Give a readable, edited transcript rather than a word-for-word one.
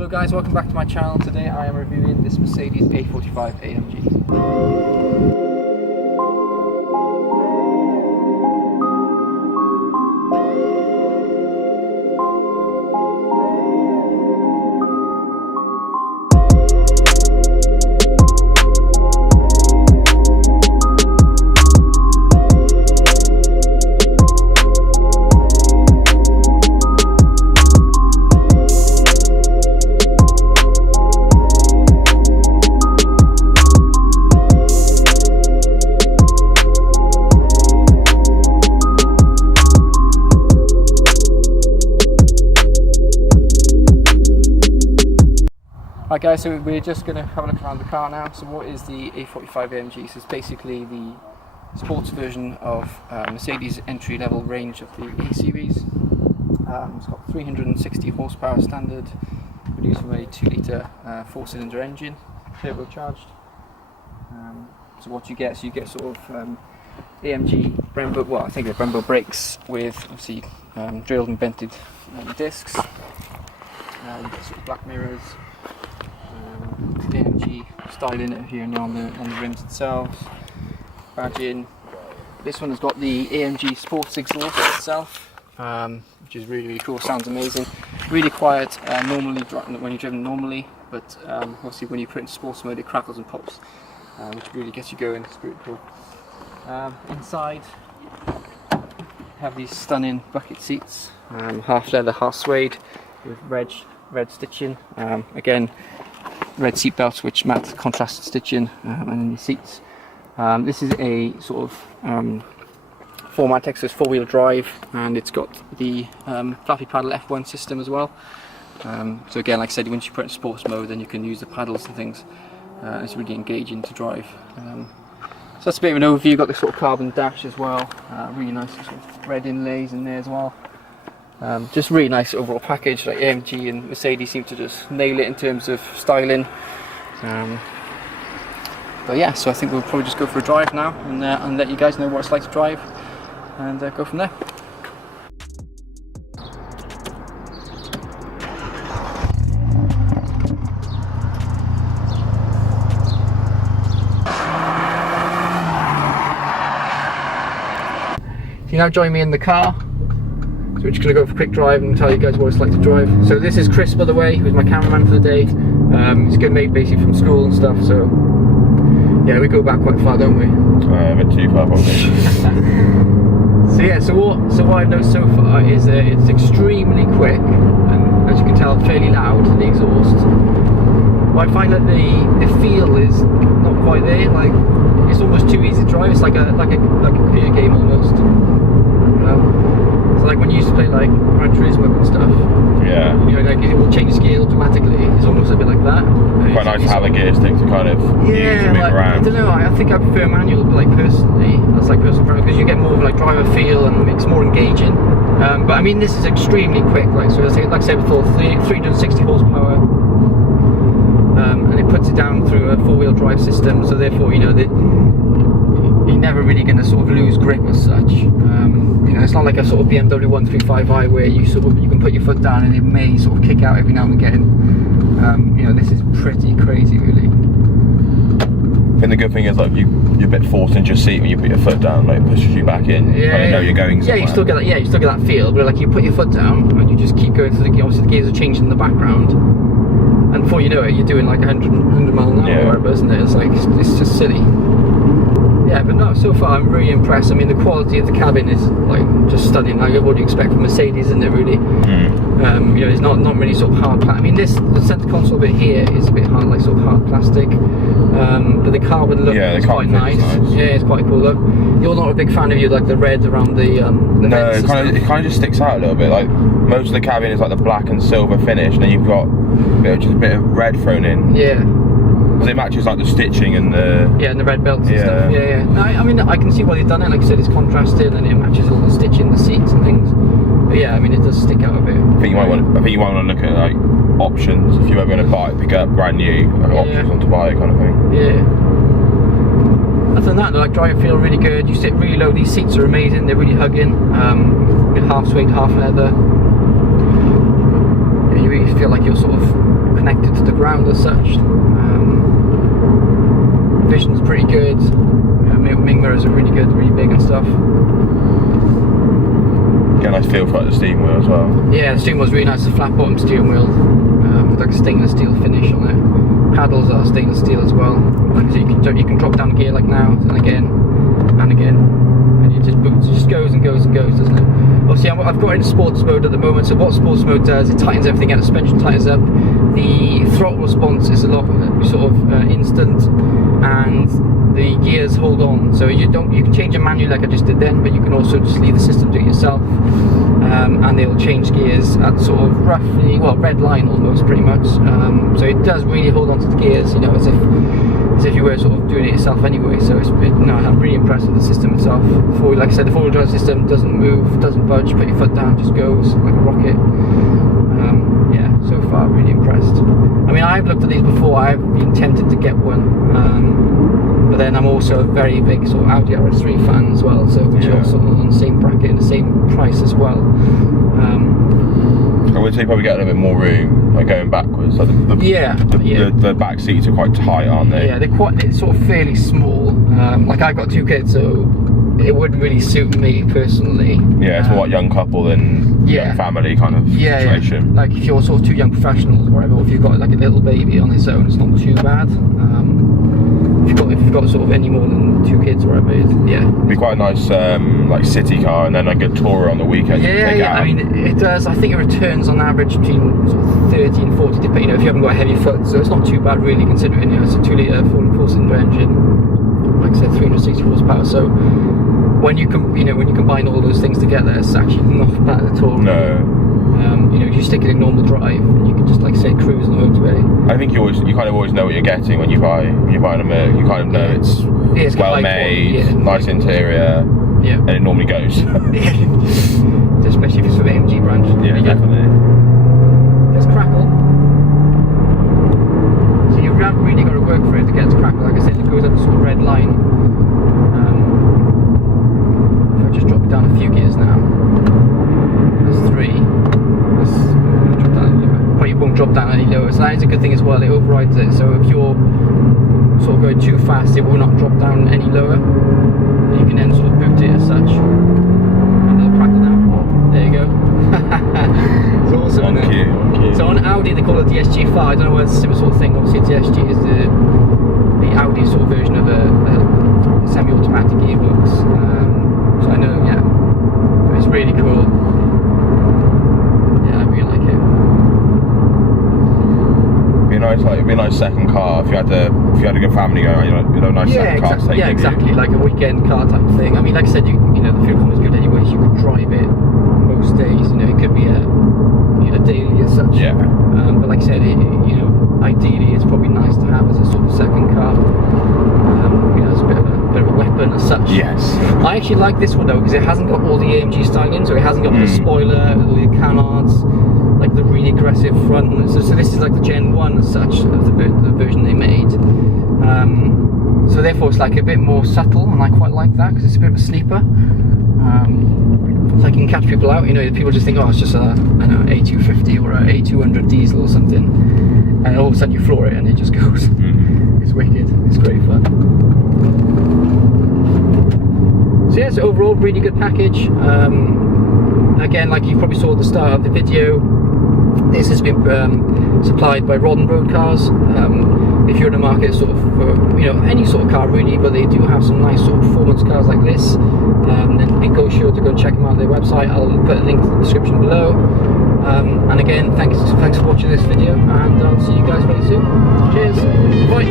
Hello guys, welcome back to my channel. Today I am reviewing this Mercedes A45 AMG. Right guys, so we're just going to have a look around the car now. So what is the A45 AMG? So it's basically the sports version of Mercedes entry-level range of the A-Series. It's got 360 horsepower standard, produced from a 2-litre 4-cylinder engine, turbocharged. So what you get, sort of AMG Brembo, well I think they're Brembo brakes with obviously drilled and vented discs, sort of black mirrors. AMG styling here and on the rims themselves, badging. This one has got the AMG Sports exhaust itself, which is really cool. Sounds amazing. Really quiet normally when you're driven normally, but obviously when you put it into sports mode it crackles and pops, which really gets you going. It's pretty cool. Inside have these stunning bucket seats, half leather, half suede, with red stitching. Again, red seat belts which match contrasted stitching, and then the seats. This is a sort of format Texas 4-wheel drive, and it's got the flappy paddle F1 system as well. So again, like I said, once you put it in sports mode then you can use the paddles and things. It's really engaging to drive. So that's a bit of an overview. Got the sort of carbon dash as well, really nice sort of red inlays in there as well. Just really nice overall package. Like AMG and Mercedes seem to just nail it in terms of styling. But yeah, so I think we'll probably just go for a drive now and let you guys know what it's like to drive, and go from there. So you now join me in the car. So we're just going to go for a quick drive and tell you guys what it's like to drive. So this is Chris, by the way, who's my cameraman for the day. He's a good mate basically from school and stuff, so yeah, we go back quite far, don't we? A bit too far probably. So yeah, so what I've noticed so far is that it's extremely quick, and as you can tell, fairly loud, the exhaust. But I find that the feel is not quite there. Like, it's almost too easy to drive. It's like a computer game almost. So like when you used to play like Gran Turismo and stuff, yeah, you know, like it will change gears automatically. It's almost a bit like that. Quite nice to have a gear stick to kind of use to move like, around. I don't know. I think I prefer manual, but like personally, that's like personal preference, because you get more of like driver feel and it's more engaging. But I mean, this is extremely quick. Like I said before, 360 horsepower, and it puts it down through a 4-wheel drive system. So therefore, you know that you're never really going to sort of lose grip as such. You know, it's not like a sort of BMW 135i where you can put your foot down and it may sort of kick out every now and again. You know, this is pretty crazy, really. I think the good thing is like you're a bit forced into your seat when you put your foot down, like it pushes you back in. Yeah, kind of know you're going somewhere. Yeah, you still get that. Yeah, you still get that feel, but like you put your foot down and you just keep going through the gear. Obviously, the gears are changing in the background, and before you know it, you're doing like 100 miles an hour, or whatever, isn't it? It's like it's just silly. Yeah, but no, so far I'm really impressed. I mean, the quality of the cabin is like just stunning. Like what you expect from Mercedes, isn't it, really? You know, it's not really sort of hard plastic. I mean, the center console bit here is a bit hard, like sort of hard plastic. But the carbon look is quite nice. Yeah, it's quite a cool look. You're not a big fan of like the red around the no, it kind of just sticks out a little bit. Like most of the cabin is like the black and silver finish, and then you've got just a bit of red thrown in. Yeah. Because it matches like the stitching and the... Yeah, and the red belts and stuff. Yeah. No, I mean, I can see why they've done it. Like I said, it's contrasted and it matches all the stitching, the seats and things. But yeah, I mean, it does stick out a bit. I think you might want to look at like options if you're ever going to buy it, pick it up brand new, like options on to buy it kind of thing. Yeah. Other than that, like drive feel really good. You sit really low. These seats are amazing. They're really hugging. Half suede, half leather. You really feel like you're sort of connected to the ground as such. Vision's pretty good. Wing mirrors are really good, really big and stuff. Get a nice feel for like the steering wheel as well. Yeah, the steering wheel's really nice. It's a flat bottom steering wheel with like a stainless steel finish on it. Paddles are stainless steel as well. Like so you can drop down gear like now and again and again, and it just goes and goes and goes, doesn't it? Obviously, I've got it in sports mode at the moment. So what sports mode does, it tightens everything out. The suspension tightens up. The throttle response is a lot sort of instant, and the gears hold on. So you can change them manually like I just did then, but you can also just leave the system to it yourself, and they'll change gears at sort of roughly, well, red line almost, pretty much. So it does really hold on to the gears, you know, as if you were sort of doing it yourself anyway. So I'm really impressed with the system itself. Like I said, the four-wheel drive system doesn't move, doesn't budge, put your foot down, just goes like a rocket. Yeah, so far really impressed. I mean, I've looked at these before. I've been tempted to get one, but then I'm also a very big sort of Audi RS3 fan as well, so which are also on the same bracket and the same price as well. I would say probably get a little bit more room, like going backwards. Like the back seats are quite tight, aren't they? Yeah, it's sort of fairly small. Like I've got 2 kids, so it wouldn't really suit me personally. Yeah, it's more like young couple than young family kind of situation. Yeah. Like if you're sort of 2 young professionals or whatever, or if you've got like a little baby on its own, it's not too bad. If you've got sort of any more than 2 kids or whatever, it'd be quite a nice like city car, and then like a tourer on the weekend. Yeah. I mean, it does. I think it returns on average between sort of 30 and 40, depending, you know, if you haven't got a heavy foot. So it's not too bad really, considering, you know, it's a 2-litre 4-cylinder engine. Like I said, 360 horsepower. So when you combine all those things together, it's actually not bad at all. No. You know, you stick it in normal drive, and you can just, like say, cruise on the motorway. I think you kind of always know what you're getting when you're buying a Merc. You kind of know it's well made, nice interior, and it normally goes. Especially if it's for the AMG branch. Yeah, definitely. There's crackle. So you haven't really got to work for it to get to crackle. Like I said, it goes up to sort of red line. If I just drop it down a few gears now. That's 3. But it won't drop down any lower, so that is a good thing as well. It overrides it, so if you're sort of going too fast, it will not drop down any lower. You can then sort of boot it as such. And it'll crackle now. There you go. It's awesome. Thank you. So on Audi they call it the SG5. I don't know whether it's a similar sort of thing. Obviously the SG is the Audi sort of version of a semi-automatic gearbox. So I know, but it's really cool. Yeah, I really like it. It'd be a nice second car if you had to go family going, you know, a nice second car to take. Yeah, exactly, like a weekend car type of thing. I mean, like I said, you know, the fuel economy is good anyway, so you could drive it most days. You know, it could be a daily as such. Yeah. But like I said, you know, ideally, it's probably nice to have as a sort of second car. You know, it's a bit of a weapon as such. Yes. I actually like this one though because it hasn't got all the AMG styling, so it hasn't got the spoiler, the canards, like the really aggressive front. So this is like the Gen 1 as such of the version they made. So therefore it's like a bit more subtle, and I quite like that because it's a bit of a sleeper. So I can catch people out, you know, people just think, oh, it's just a, I don't know, A250 or a A200 diesel or something, and all of a sudden you floor it and it just goes. It's wicked, it's great fun. So yeah, so overall really good package. Again, like you probably saw at the start of the video, this has been supplied by Rod and Road Cars. If you're in the market sort of for, you know, any sort of car really, but they do have some nice sort of performance cars like this, then be sure to go and check them out on their website. I'll put a link in the description below. And again, thanks for watching this video, and I'll see you guys very soon. Cheers, bye.